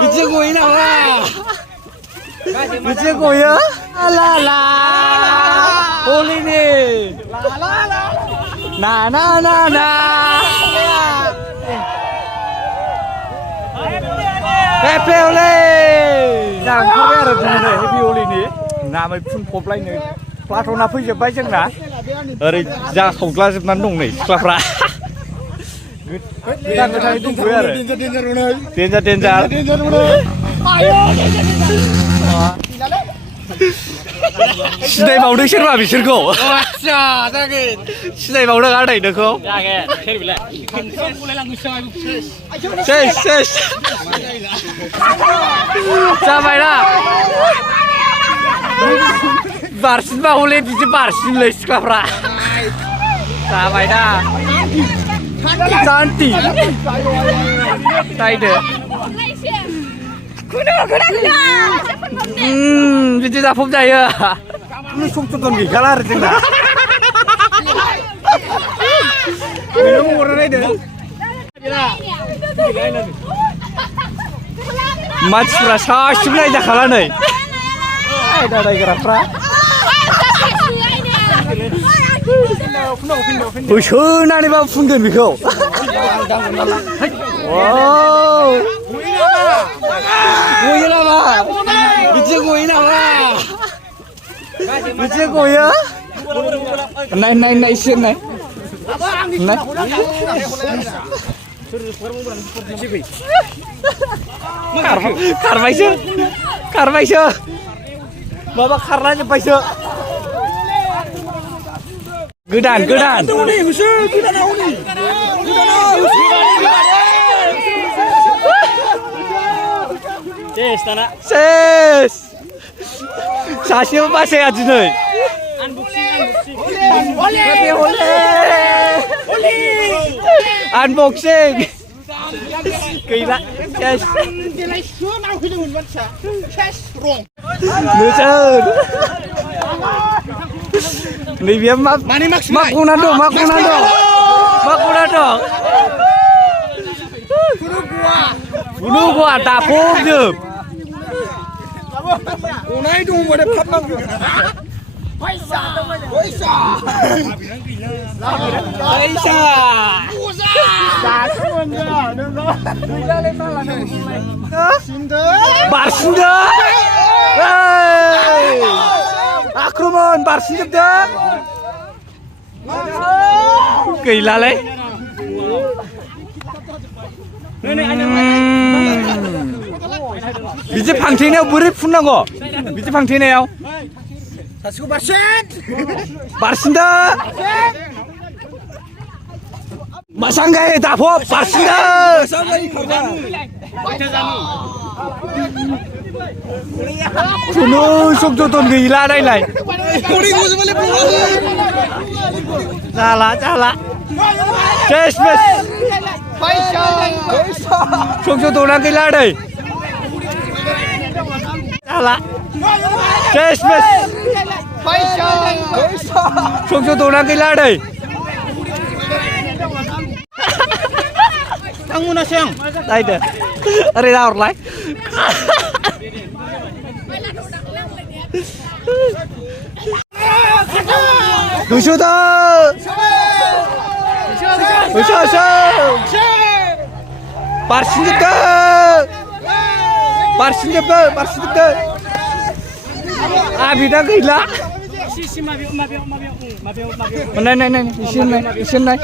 Bici gue nama. Bici gue ya. La. Holi nih. Na. Happy Holi. Jangan kurang ada jenis Happy Holi nih. Nama pun poplai nih. Platona pun jebak jeng na. Hari jah khogla jebnan dong nih. Klapra. Kita tadi dong gue ada. Danger. Siapa mau deh siapa bisirko? Wah, sakit. Siapa mau deh ada ini kau? Sakit. Ses. Siapa ini? Barsin bahuleh di barsin les kapra. Siapa ini? Cantik. Taide. Kuda. Bici dah pun jaya. Lu sungguh gigi kalah rezeki. Minum orang ini deh. Match rasa sebenarnya dah kalah nih. Ada gerapra. Ushun ani bab fundun biko. Wow. Gue nama. Bici gue nama. Bici gue ya. Nai isin nai. Nai. Karbaisyo. Bapak karena nyepaisyo. Gedan. Ses. Sasi apa sih aja nih? Unboxing. Gila. Yes. Lucer. Nih biar makunado. Bunuh gua dapur je. Unai dong ada patang. Paisa. Barsinda. Akroman Barsinda. Gila le. Bici pangtingnya beri funnago. Bici pangtingnya. Sasiku Barsinda. Masanggai dapo Barsinda. Kuno sokjoton gila lai. Cala. Ses. Sokjoton gila deh. Cala. Ses. Sokjoton gila deh. Kamu nasiang. Taide. Ada orang lain. Dusuda. Barsinda. Abida gila. Nai. Isin nai.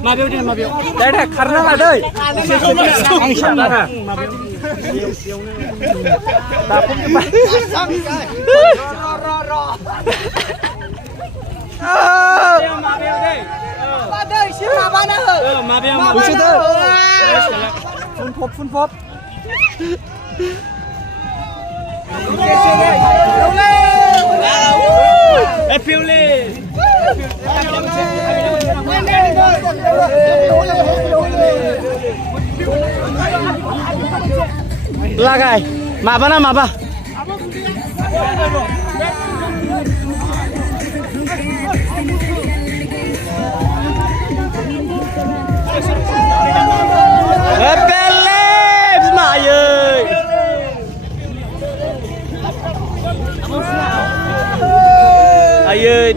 Mabiu. Dah karena ada. Tapung cepat. Phun pop. Lagai, maba. Pele.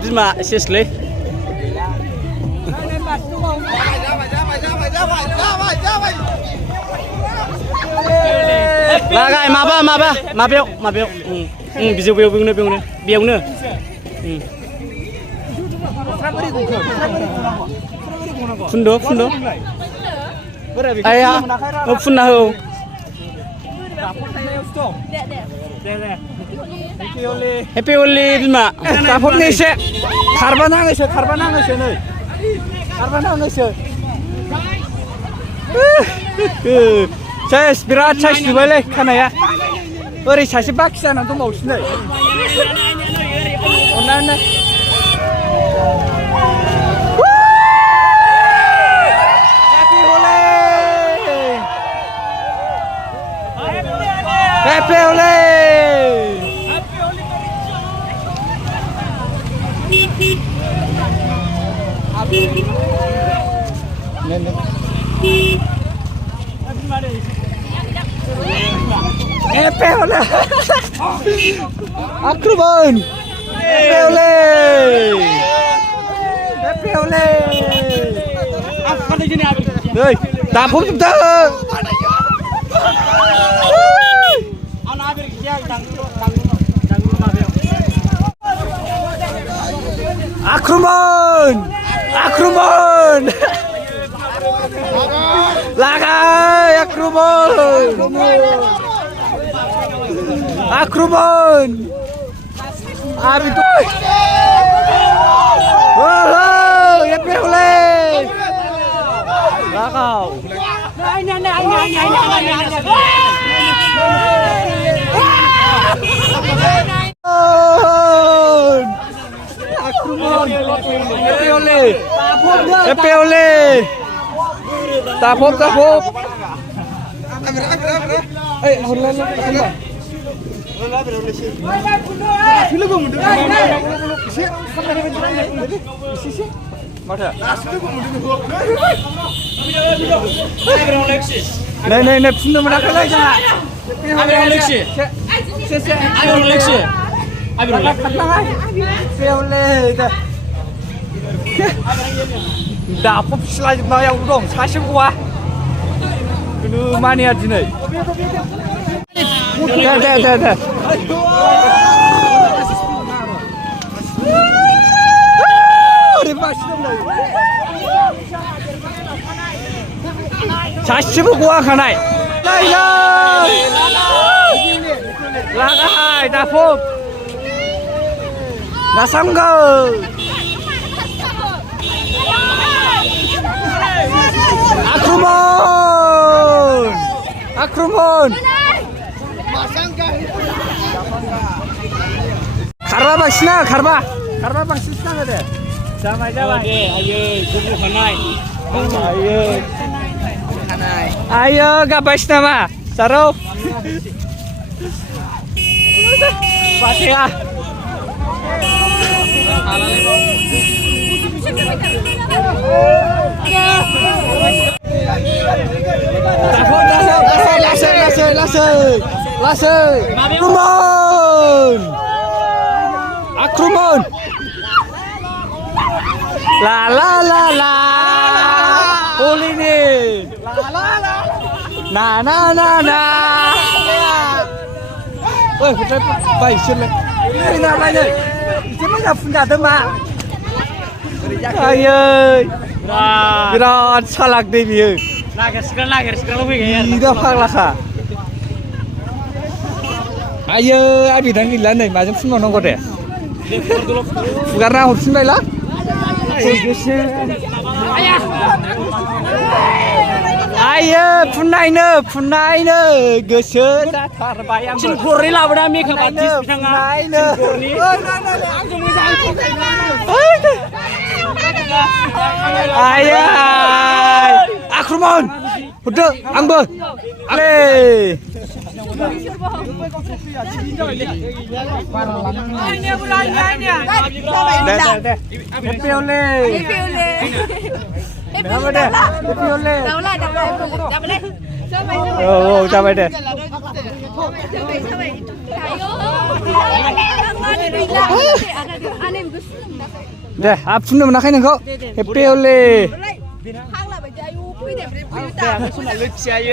बिमा सेसलै लागाय माबायाव बिजौ बेयावनो फुन्द' आया फुनना हो happy हलि बिमा दाफबनो एसे खारबा नाङैसो नै खारबा नाङैसो सेस बिराद साइज नुबायलै खानाया ओरै सासे बाखि जानानै दंबावोसो नै अननानै Happy Holi! Happy Holi! Akruban! Happy Holi! Happy Holi! Đây, ta phút chúng ta! Akruman! Lagai Akruman! Abi tu. Oh, Happy Holi! Lagau. Happy Holi! Tapop. Nih, punya mana kalau jangan. Dapop selanjutnya yang dong, kasih gua. Dulu mania sini. Dah. Kasih gua kanai. Lagai dapop. Nasangga. Akruman! Karba baksana deh. Jamai. Ayo kubu kanai. Ayo gabais nama. Saro. Pasiha. Lasai. Akruman. La. Holi ni. Na. Oi, kita baik sini. Ini nama ni. Siapa yang punya tema? Ayo. Berat salak deh dia. Lager sekarang lebih gaya. Tidak faklah. Ayo, abi dah gila nih, macam semua nongkrong deh. Karena harus nih lah. Ayo, punai ne, gesel datar bayang. Cimpuri lah benda mi kebatis punai ne. Ayo, Akruman, udah, angber, ale. Happy Holi. Oh, capai deh. दे आब फुननो मोनाखै नोंखौ happy हलि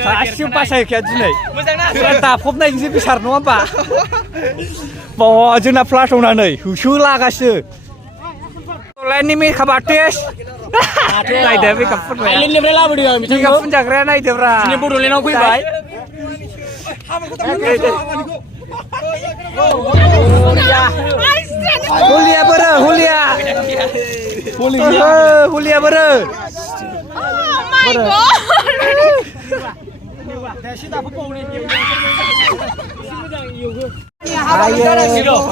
गासिबो बासायखाया दिनै दाफबनायजोंसो बिसार नङा होमबा जोंना प्लाट'ना नै होसोलागासिनो लाइननि मेकआप आर्टिस्ट नायदो मेकआप फुननाया आइलेण्डनिफ्राय लाबोदों आं मेकआप फुनजाग्राया नायदोब्रा दिनै बड'लेण्डआव फैबाय हलिया बोरो हलिया हलिया बोरो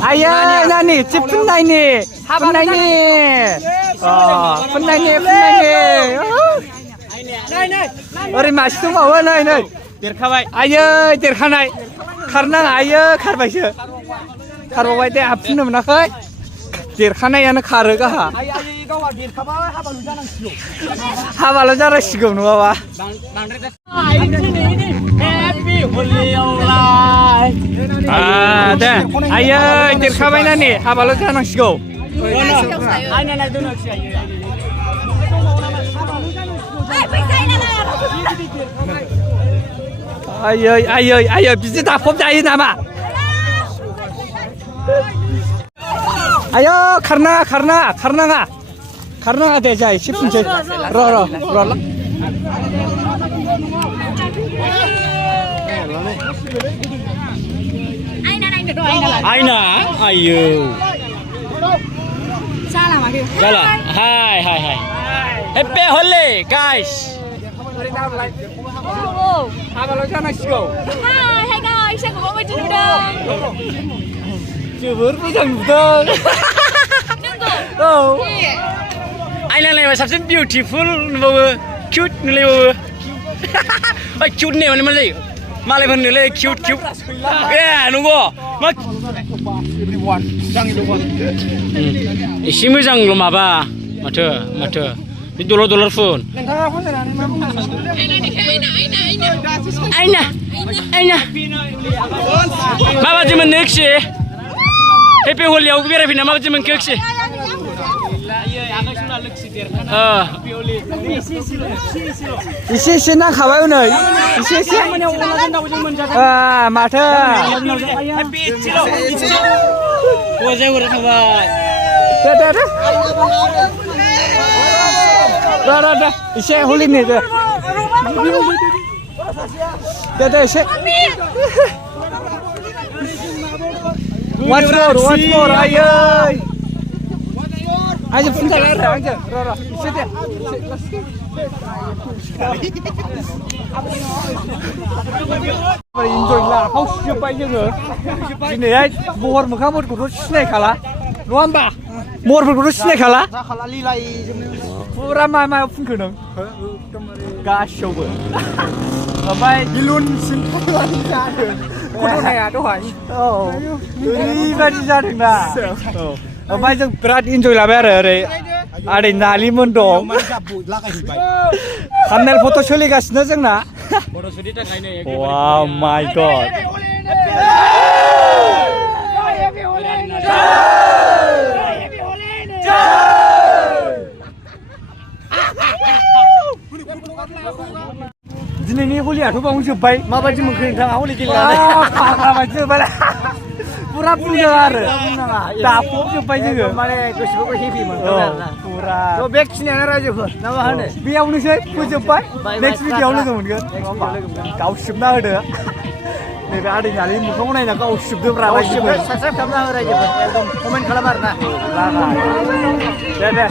आयो नानि चिप फुननायनि फुननायनि ओरै मासे दंबावो नै देरखाबाय आयै देरखानाय खारनाङा आयो खारबायसो खारबावबाय दे हाब फुननो मोनाखै देरखानायानो खारो गाहा हाबाल' जानांसिगौ नङाबा दे आयै देरखाबाय नानि हाबाल' जानांसिगौ आयै आयै आयै बिदि दाफब जायो नामा आयो खारनाङा दे जा एसे फुनसै र' आइना आयो जाला हाय हेपि हलि गाइस हाबाल' जानांसिगौ जोबोर मोजां नुदों औ आइना नायबा साबसिन बिउटिफुल नुबावो किउट नुलायबावो किउट होननाय माने मा जायो मालायफोर नुलाय किउट ए नंगौ मा एसे मोजांल' माबा माथो बे दलर फुन आइना माबादि मोननो खेबसे हेपि हलियाव बेरायफैना माबादि मोनखो खेबसे एसे नांखाबाय नै एसे माथो दे एसे हलिनि दे एसे once more आइजों फुनजाला आरो आंजों र' एसे दे इन्जय लाखावजोब्बाय जोङो दिनैहाय महर मोखांफोरखौथ' सिनायखाला नङा होमबा महरफोरखौथ' सिनायखाला फुरा मायाव फुनखो नों गासैयावबो ओमफ्राय बिलुनसिम फुननानै जादों गथ'नाया दहाय ओरैबायदि जादोंना ओमफ्राय जों बिराद इन्जय लाबाय आरो ओरै आदै नालिमोन दं थाम्बनेल फट' सोलिगासिनो जोंना वाव माय गड दिनैनि हलियाथ' बावनो जोब्बाय माबायदि मोनखो नोंथाङा हलि गेलेनानै बायदि जोब्बाय फुरा बुंदों आरो दाफब जोब्बाय जोङो माने गोसोफोरखौ हेपि मोनदों आरोना फुरा बेखिनियानो रायजोफोर ना मा होनो बेयावनोसै फोजोब्बाय नेक्स्ट भिडिअ'आव लोगो मोनगोन गावसिबना होदो नैबे आदै नानि मोखांखौ नायना गावसिबदोब्रा रायजोफोर साबस्क्राइब खालामना हो रायजोफोर एकदम कमेन्ट खालाम आरोना दे